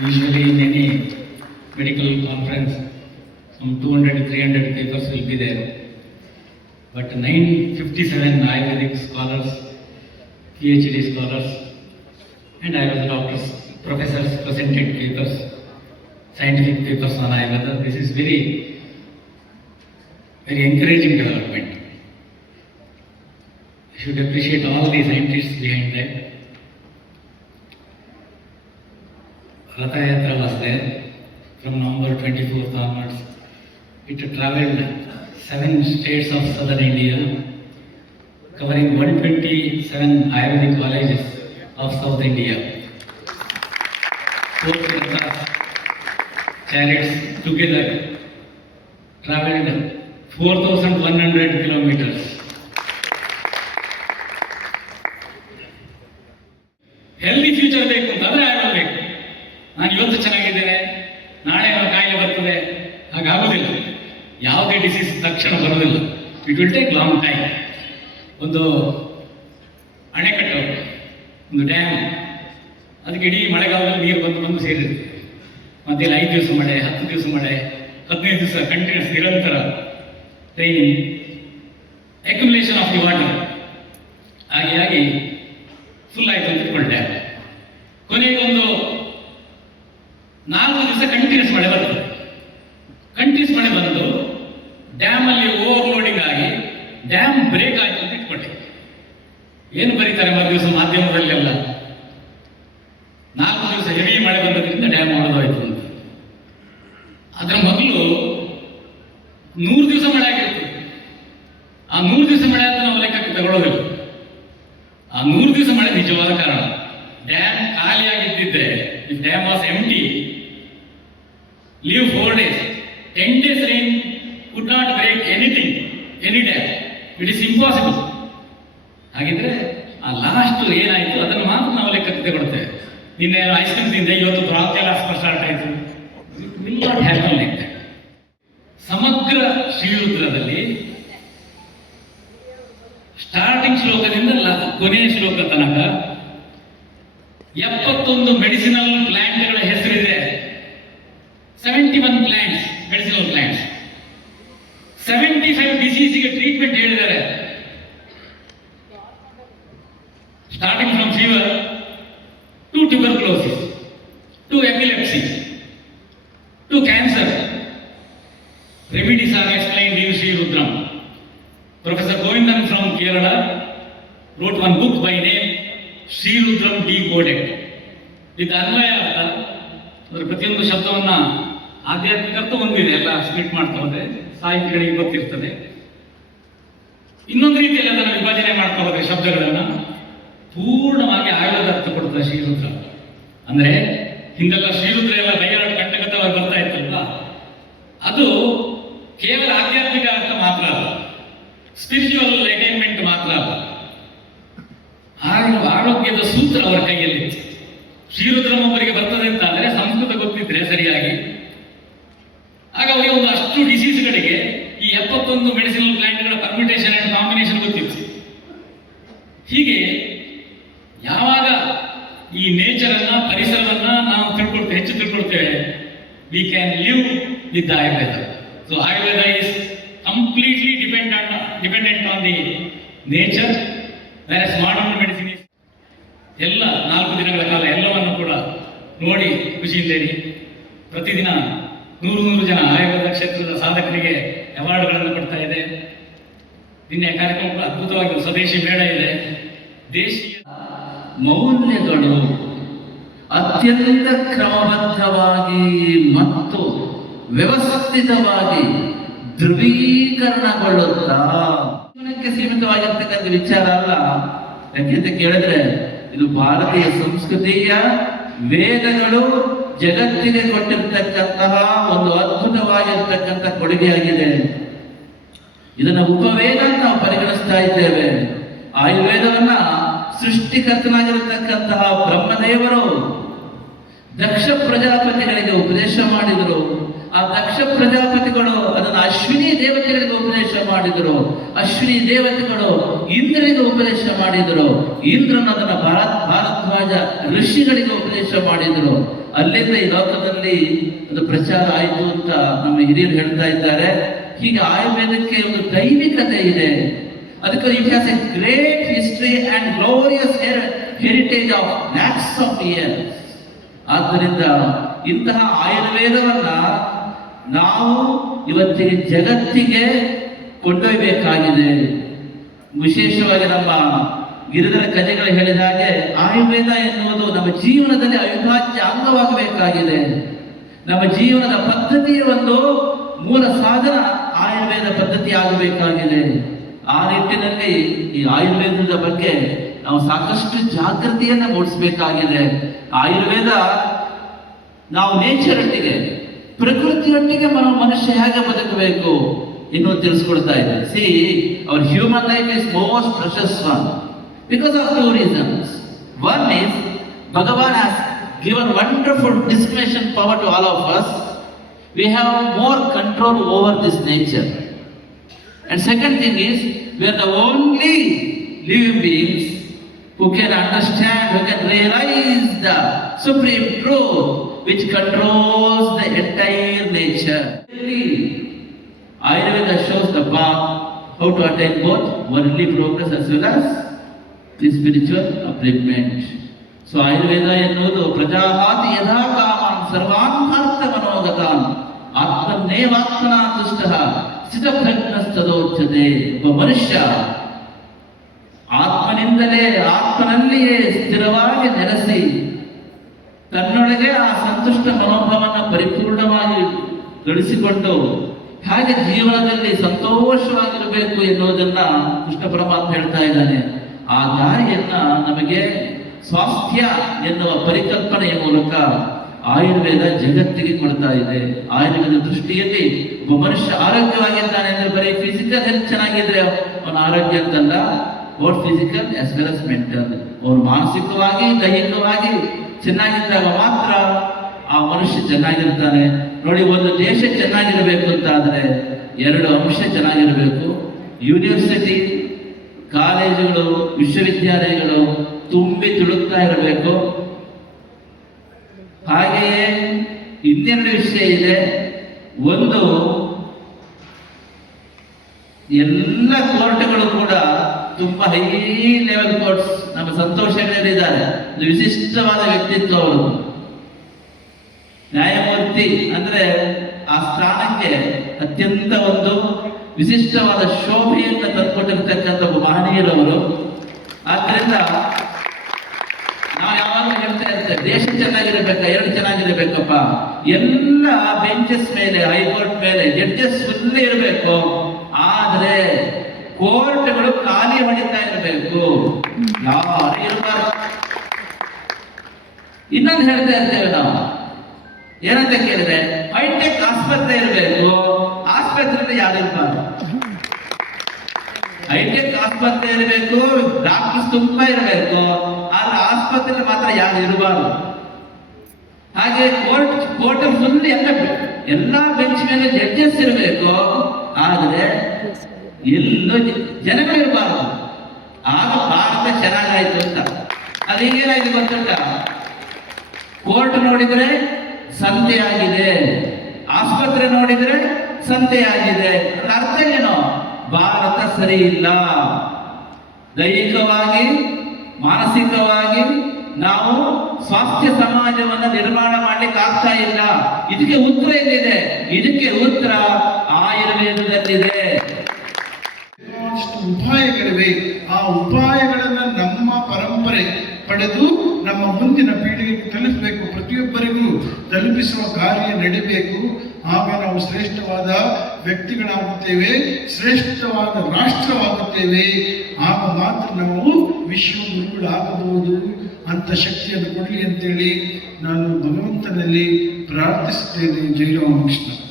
Usually in any medical conference, some 200, 300 papers will be there. But 957 Ayurvedic scholars, PhD scholars, and Ayurveda doctors, professors presented papers, scientific papers on Ayurveda. This is very, very encouraging development. You should appreciate all the scientists behind that. Ratha Yatra was there from November 24th onwards. It traveled seven states of southern India, covering 127 Ayurvedic colleges of South India. Four chariots together traveled 4,100 kilometers. ತಕ್ಷಣ ಬರೋದಿಲ್ಲ. It will take long time ಒಂದು ಅಣೆಕಟ್ಟು ಒಂದು dam ಅದಕ್ಕೆ ಇಡೀ ಮಳೆಗಾಲದಲ್ಲಿ ನೀರು ಬಂದು ಬಂದು ಸೇರಿದೆ ಮತ್ತೆ ಐದು ದಿವಸ ಮಳೆ, ಹತ್ತು ದಿವಸ ಮಳೆ, ಹದಿನೈದು ದಿವಸ ಕಂಟಿನ್ಯೂಸ್ ನಿರಂತರ raining accumulation of the water ಹಾಗೆ ಆಗಿ ಫುಲ್ ಆಯ್ತು ಅಂತ ತಿಳ್ಕೊಂಡೆ ಕೊನೆಗೊಂದು ನಾಲ್ಕು ದಿವಸ ಕಂಟಿನ್ಯೂಸ್ ಮಳೆ ಬರ್ತದೆ ಕಂಟಿನ್ಯೂಸ್ ಮಳೆ ಬಂದು ಡ್ಯಾಮ್ ಅಲ್ಲಿ ಓವರ್ಲೋಡಿಂಗ್ ಆಗಿ ಡ್ಯಾಮ್ ಬ್ರೇಕ್ ಆಯ್ತು ಅಂತ ಇಟ್ಕೊಂಡೆ ಏನು ಬರೀತಾರೆ ಮರು ದಿವಸ ಮಾಧ್ಯಮದಲ್ಲೆಲ್ಲ ನಾಲ್ಕು ದಿವಸ ಹೆವಿ ಮಳೆ ಬಂದದ್ರಿಂದ ಡ್ಯಾಮ್ ಒಡೆದೋಯ್ತು ಅಂತ. ಅದರ ಮೊದಲು ನೂರು ದಿವಸ ಮಳೆ ಆಗಿರ್ತದೆ ಆ ನೂರು ದಿವಸ ಮಳೆ ಅಂತ ನಾವು ಲೆಕ್ಕಕ್ಕೆ ತಗೊಳ್ಳೋದಿಲ್ಲ. ಆ ನೂರು ದಿವಸ ಮಳೆ ನಿಜವಾದ ಕಾರಣ. Dam ಖಾಲಿಯಾಗಿದ್ದಿದ್ರೆ if dam was empty leave four days ten days rain could not break anything any dam it is impossible ಹಾಗಿದ್ರೆ ಆ ಲಾಸ್ಟ್ ಏನಾಯ್ತು? ಅದನ್ನು ಮಾತ್ರ ನಾವು ಲೆಕ್ಕ ತಗೊಳ್ತೇವೆ. ನಿನ್ನೆ ಐಸ್ ಕ್ರೀಮ್ ತಿಂದೆ, ಇವತ್ತು ಬ್ರಾಂಕೆಲ್ ಆಸ್ಪರ್ ಸ್ಟಾರ್ಟ್ ಆಯಿತು ವಿಲ್ ಸಮಗ್ರ ಶ್ರೀರುದ್ರದಲ್ಲಿ ಸ್ಟಾರ್ಟಿಂಗ್ ಶ್ಲೋಕದಿಂದ ಕೊನೆಯ ಶ್ಲೋಕ ತನಕ ಎಪ್ಪತ್ತೊಂದು ಮೆಡಿಸಿನಲ್ ಪ್ಲಾಂಟ್ಗಳ starting from fever to tuberculosis to epilepsy to cancer remedies are explained in Shri Rudram Professor Govindan from Kerala wrote one book by name Sri Rudram Decoded. ಇದು ಅನ್ವಯ ಅರ್ಥ ಅದರ ಪ್ರತಿಯೊಂದು ಶಬ್ದವನ್ನು ಆಧ್ಯಾತ್ಮಿಕ ಅರ್ಥ ಒಂದಿದೆ ಎಲ್ಲ ಸ್ಪ್ಲಿಟ್ ಮಾಡ್ತಾ ಹೋದ್ರೆ ಸಾಹಿತಿಗಳಿಗೆ ಗೊತ್ತಿರ್ತದೆ. ಇನ್ನೊಂದು ರೀತಿಯಲ್ಲಿ ಅದನ್ನು ವಿಭಜನೆ ಮಾಡ್ತಾ ಶಬ್ದಗಳನ್ನ. ಪೂರ್ಣವಾಗಿ ಆಯುರ್ವೇದ ಅರ್ಥ ಕೊಡ್ತಾರೆ ಶ್ರೀರುದ್ರ. ಅಂದ್ರೆ ಹಿಂದೆಲ್ಲ ಶ್ರೀರುದ್ರ ಎಲ್ಲ ಬೈರಾಟ ಕಂಟಕತವಾಗಿ ಬರ್ತಾ ಇತ್ತಲ್ವ ಅದು ಕೇವಲ ಆಧ್ಯಾತ್ಮಿಕ ಅರ್ಥ ಮಾತ್ರ ಅಲ್ಲ. ಸ್ಪಿರಿಚುವಲ್ ಅಟೈನ್ಮೆಂಟ್ ಮಾತ್ರ ಅಲ್ಲ. ಆರೋ- ಆರೋಗ್ಯದ ಸೂತ್ರ ಅವರ ಕೈಯಲ್ಲಿ ಶ್ರೀರುದ್ರಂ ಒಬ್ಬರಿಗೆ ಬರ್ತದೆ ಅಂತ ಅಂದ್ರೆ ಸಂಸ್ಕೃತ ಗೊತ್ತಿದ್ರೆ ಸರಿಯಾಗಿ. ಆಗ ಅವರಿಗೆ ಒಂದು ಅಷ್ಟು ಡಿಸೀಸ್ಗಳಿಗೆ ಈ ಎಪ್ಪತ್ತೊಂದು ಮೆಡಿಸಿನಲ್ ಪ್ಲಾಂಟ್ಗಳ ಪರ್ಮಿಟೇಷನ್ ಅಂಡ್ ಕಾಂಬಿನೇಷನ್ ಗೊತ್ತಿತ್ತು. ಹೀಗೆ we can live with Ayurveda so Ayurveda is completely depend dependent on the nature where modern medicine is ಎಲ್ಲ ನಾಲ್ಕು ದಿನಗಳ ಕಾಲ ಎಲ್ಲವನ್ನು ಕೂಡ ನೋಡಿ ಖುಷಿಯಿಂದೇರಿ ಪ್ರತಿದಿನ ನೂರು ನೂರು ಜನ ಆಯುರ್ವೇದ ಕ್ಷೇತ್ರದ ಸಾಧಕರಿಗೆ ಅವಾರ್ಡ್ಗಳನ್ನು ಕೊಡ್ತಾ ಇದೆ. ನಿನ್ನೆ ಕಾರ್ಯಕ್ರಮ ಅದ್ಭುತವಾಗಿ ಸ್ವದೇಶಿ ಬೇಡ ಇದೆ. ದೇಶೀಯ ಮೌಲ್ಯಗಳು ಅತ್ಯಂತ ಕ್ರಮಬದ್ಧವಾಗಿ ಮತ್ತು ವ್ಯವಸ್ಥಿತವಾಗಿ ಧ್ರುವೀಕರಣಗೊಳ್ಳುತ್ತಾ ಸೀಮಿತವಾಗಿರ್ತಕ್ಕಂಥ ವಿಚಾರ ಅಲ್ಲ. ಯಾಕೆಂತ ಕೇಳಿದ್ರೆ, ಇದು ಭಾರತೀಯ ಸಂಸ್ಕೃತಿಯ ವೇದಗಳು ಜಗತ್ತಿಗೆ ಕೊಟ್ಟಿರ್ತಕ್ಕಂತಹ ಒಂದು ಅದ್ಭುತವಾಗಿರ್ತಕ್ಕಂಥ ಕೊಡುಗೆಯಾಗಿದೆ. ಇದನ್ನು ಉಪವೇದ ಅಂತ ನಾವು ಪರಿಗಣಿಸ್ತಾ ಇದ್ದೇವೆ. ಆಯುರ್ವೇದವನ್ನ ಸೃಷ್ಟಿಕರ್ತನಾಗಿರತಕ್ಕಂತಹ ಬ್ರಹ್ಮದೇವರು ದಕ್ಷ ಪ್ರಜಾಪತಿಗಳಿಗೆ ಉಪದೇಶ ಮಾಡಿದರು. ಆ ದಕ್ಷ ಪ್ರಜಾಪತಿಗಳು ಅದನ್ನು ಅಶ್ವಿನಿ ದೇವತೆಗಳಿಗೆ ಉಪದೇಶ ಮಾಡಿದರು. ಅಶ್ವಿನಿ ದೇವತೆಗಳು ಇಂದ್ರನಿಗೆ ಉಪದೇಶ ಮಾಡಿದರು. ಇಂದ್ರನು ಅದನ್ನು ಭಾರತ್, ಭಾರದ್ವಾಜ ಋಷಿಗಳಿಗೆ ಉಪದೇಶ ಮಾಡಿದರು. ಅಲ್ಲಿಂದ ಈ ಲೋಕದಲ್ಲಿ ಒಂದು ಪ್ರಚಾರ ಆಯಿತು ಅಂತ ನಮ್ಮ ಹಿರಿಯರು ಹೇಳ್ತಾ ಇದ್ದಾರೆ. ಹೀಗೆ ಆಯುರ್ವೇದಕ್ಕೆ ಒಂದು ದೈವಿಕತೆ ಇದೆ. ಅದಕ್ಕೆ it has a great history and glorious heritage of lakhs of year ಆದ್ದರಿಂದ ಇಂತಹ ಆಯುರ್ವೇದವನ್ನ ನಾವು ಇವತ್ತಿಗೆ ಜಗತ್ತಿಗೆ ಕೊಂಡೊಯ್ಯಬೇಕಾಗಿದೆ ವಿಶೇಷವಾಗಿ ನಮ್ಮ ಗಿರಿಧರ ಕಜೆಗಳು ಹೇಳಿದ ಹಾಗೆ, ಆಯುರ್ವೇದ ಎನ್ನುವುದು ನಮ್ಮ ಜೀವನದಲ್ಲಿ ಅವಿಭಾಜ್ಯ ಅಂಗವಾಗಬೇಕಾಗಿದೆ. ನಮ್ಮ ಜೀವನದ ಪದ್ಧತಿಯ ಒಂದು ಮೂಲ ಸಾಧನ ಆಯುರ್ವೇದ ಪದ್ಧತಿ ಆಗಬೇಕಾಗಿದೆ ಆ ನಿಟ್ಟಿನಲ್ಲಿ ಈ ಆಯುರ್ವೇದದ ಬಗ್ಗೆ ನಾವು ಸಾಕಷ್ಟು ಜಾಗೃತಿಯನ್ನು ಮೂಡಿಸಬೇಕಾಗಿದೆ. ಆಯುರ್ವೇದ ನಾವು ನೇಚರ್ ಒಟ್ಟಿಗೆ ಪ್ರಕೃತಿಯೊಟ್ಟಿಗೆ ಮನ- ಮನುಷ್ಯ ಹೇಗೆ ಬದುಕಬೇಕು ಇನ್ನೂ ತಿಳಿಸ್ಕೊಡ್ತಾ ಇದೆ see our human life is most precious one because of two reasons one is Bhagwan has given wonderful discrimination power to all of us we have more control over this nature And second thing is, we are the only living beings who can understand, who can realize the supreme truth which controls the entire nature. Really, Ayurveda shows the path how to attain both worldly progress as well as the spiritual upliftment. So Ayurveda ಎನ್ನುವುದು ಪ್ರಜಾಹಾತಿ ಯಥಾ ಕಾಮಾನ್ ಸರ್ವಾಂತಾರ್ಥ ಮನೋಗತಾನ್ ಆತ್ಮನ್ನೇವಾತ್ಮನ ತುಷ್ಟ ಸ್ಥಿತಪ್ರಜ್ಞಸ್ತದೋಚ್ಯತೆ ಒಬ್ಬ ಮನುಷ್ಯ ಆತ್ಮನಿಂದಲೇ ಆತ್ಮನಲ್ಲಿಯೇ ಸ್ಥಿರವಾಗಿ ನೆಲೆಸಿ ತನ್ನೊಳಗೆ ಆ ಸಂತುಷ್ಟ ಮನೋಭಾವವನ್ನು ಪರಿಪೂರ್ಣವಾಗಿ ಗಳಿಸಿಕೊಂಡು ಹಾಗೆ ಜೀವನದಲ್ಲಿ ಸಂತೋಷವಾಗಿರಬೇಕು ಎನ್ನುವುದನ್ನ ಕೃಷ್ಣ ಪರಮಾತ್ಮ ಹೇಳ್ತಾ ಇದ್ದಾನೆ. ಆ ದಾರಿಯನ್ನ ನಮಗೆ ಸ್ವಾಸ್ಥ್ಯ ಎನ್ನುವ ಪರಿಕಲ್ಪನೆಯ ಮೂಲಕ ಆಯುರ್ವೇದ ಜಗತ್ತಿಗೆ ಕೊಡ್ತಾ ಇದೆ. ಆಯುರ್ವೇದ ದೃಷ್ಟಿಯಲ್ಲಿ ಒಬ್ಬ ಮನುಷ್ಯ ಆರೋಗ್ಯವಾಗಿದ್ದಾನೆ ಅಂದ್ರೆ ಬರೀ ಫಿಸಿಕಲ್ ಹೆಲ್ತ್ ಚೆನ್ನಾಗಿದ್ರೆ ಅವನ ಆರೋಗ್ಯ ಅಂತಲ್ಲ both physical as well as mental ಅವ್ರು ಮಾನಸಿಕವಾಗಿ, ದೈಹಿಕವಾಗಿ ಚೆನ್ನಾಗಿದ್ದಾಗ ಮಾತ್ರ ಆ ಮನುಷ್ಯ ಚೆನ್ನಾಗಿರ್ತಾನೆ. ನೋಡಿ, ಒಂದು ದೇಶ ಚೆನ್ನಾಗಿರಬೇಕು ಅಂತ ಆದ್ರೆ ಎರಡು ಅಂಶ ಚೆನ್ನಾಗಿರಬೇಕು. ಯೂನಿವರ್ಸಿಟಿ ಕಾಲೇಜುಗಳು ವಿಶ್ವವಿದ್ಯಾಲಯಗಳು ತುಂಬಿ ತುಳುಕ್ತಾ ಇರಬೇಕು. ಹಾಗೆಯೇ ಇನ್ನೆರಡು ವಿಷಯ ಇದೆ. ಒಂದು, ಎಲ್ಲ ಕೋರ್ಟ್ಗಳು ಕೂಡ ತುಂಬಾ ಹೈ ಲೆವೆಲ್ ಕೋರ್ಟ್ಸ್ ನಮ್ಮ ಸಂತೋಷ ಒಂದು ವಿಶಿಷ್ಟವಾದ ವ್ಯಕ್ತಿತ್ವ ಅವರು ನ್ಯಾಯಮೂರ್ತಿ ಅಂದ್ರೆ ಆ ಸ್ಥಾನಕ್ಕೆ ಅತ್ಯಂತ ಒಂದು ವಿಶಿಷ್ಟವಾದ ಶೋಭೆಯನ್ನು ತಂದುಕೊಟ್ಟಿರ್ತಕ್ಕಂಥ ಮಹನೀಯರವರು. ಆದ್ರಿಂದ ನಾವು ಯಾವಾಗಲೂ ಹೇಳ್ತಾ ಇರ್ತೇವೆ, ದೇಶ ಚೆನ್ನಾಗಿರ್ಬೇಕ ಎರಡು ಚೆನ್ನಾಗಿರ್ಬೇಕಪ್ಪ. ಎಲ್ಲ ಬೆಂಚಸ್ ಮೇಲೆ ಹೈಕೋರ್ಟ್ ಮೇಲೆ ಜಡ್ಜಸ್ ಫುಲ್ಲೇ ಇರಬೇಕು. ಆದ್ರೆ ಕೋರ್ಟ್ಗಳು ಖಾಲಿ ಹೊಡಿತಾ ಇರಬೇಕು. ಯಾರು ಇರಬಾರ್ದು? ಇನ್ನೊಂದು ಹೇಳ್ತಾ ಇರ್ತೇವೆ ನಾವು. ಏನಂತ ಕೇಳಿದ್ರೆ ಹೈಟೆಕ್ ಆಸ್ಪತ್ರೆ ಇರಬೇಕು. ಆಸ್ಪತ್ರೆಯಲ್ಲಿ ಯಾರು ಇರಬಾರ್ದು? ಹೈಟೆಕ್ ಆಸ್ಪತ್ರೆ ಇರಬೇಕು ಡಾಕ್ಟರ್ಸ್ ತುಂಬಾ ಇರಬೇಕು. ಆದ್ರೆ ಆಸ್ಪತ್ರೆ ಮಾತ್ರ ಯಾರು ಇರಬಾರದು. ಹಾಗೆ ಕೋರ್ಟ್ ಕೋರ್ಟ್ ಫುಲ್ ಎಲ್ಲ ಎಲ್ಲ ಬೆಂಚ್ ಮೇಲೆ ಜಡ್ಜಸ್ ಇರಬೇಕು. ಆದರೆ ಎಲ್ಲೋ ಜನಗಳು ಇರಬಾರ್ದು. ಆಗ ಭಾರತ ಚೆನ್ನಾಗಾಯ್ತು ಅಂತ. ಅದು ಹೀಗೇನಾಗಿ ಗೊತ್ತುಂಟ? ಕೋರ್ಟ್ ನೋಡಿದರೆ ಸಂತೆ ಆಗಿದೆ ಆಸ್ಪತ್ರೆ ನೋಡಿದರೆ ಸಂತೆ ಆಗಿದೆ ಅರ್ಥ ಏನು? ಭಾರತ ಸರಿ ಇಲ್ಲ. ದೈಹಿಕವಾಗಿ, ಮಾನಸಿಕವಾಗಿ ನಾವು ಸ್ವಾಸ್ಥ್ಯ ಸಮಾಜವನ್ನು ನಿರ್ಮಾಣ ಮಾಡ್ಲಿಕ್ಕೆ ಆಗ್ತಾ ಇಲ್ಲ. ಇದಕ್ಕೆ ಉತ್ತರ ಎಲ್ಲಿದೆ? ಇದಕ್ಕೆ ಉತ್ತರ ಆಯುರ್ವೇದದಲ್ಲಿದೆ. ಉಪಾಯಗಳಿವೆ. ಆ ಉಪಾಯಗಳನ್ನು ನಮ್ಮ ಪರಂಪರೆ ಪಡೆದು ನಮ್ಮ ಮುಂದಿನ ಪೀಳಿಗೆಗೆ ತಲುಪಬೇಕು. ಪ್ರತಿಯೊಬ್ಬರಿಗೂ ತಲುಪಿಸುವ ಕಾರ್ಯ ನಡಿಬೇಕು. ಆಗ ನಾವು ಶ್ರೇಷ್ಠವಾದ ವ್ಯಕ್ತಿಗಳಾಗುತ್ತೇವೆ, ಶ್ರೇಷ್ಠವಾದ ರಾಷ್ಟ್ರವಾಗುತ್ತೇವೆ. ಆಗ ಮಾತ್ರ ನಾವು ವಿಶ್ವ ಗುರುಗಳಾಗಬಹುದು ಅಂತ ಶಕ್ತಿಯನ್ನು ಕೊಡಲಿ ಅಂತೇಳಿ ನಾನು ಭಗವಂತನಲ್ಲಿ ಪ್ರಾರ್ಥಿಸುತ್ತೇನೆ ಜೈ ರಾಮಕೃಷ್ಣ.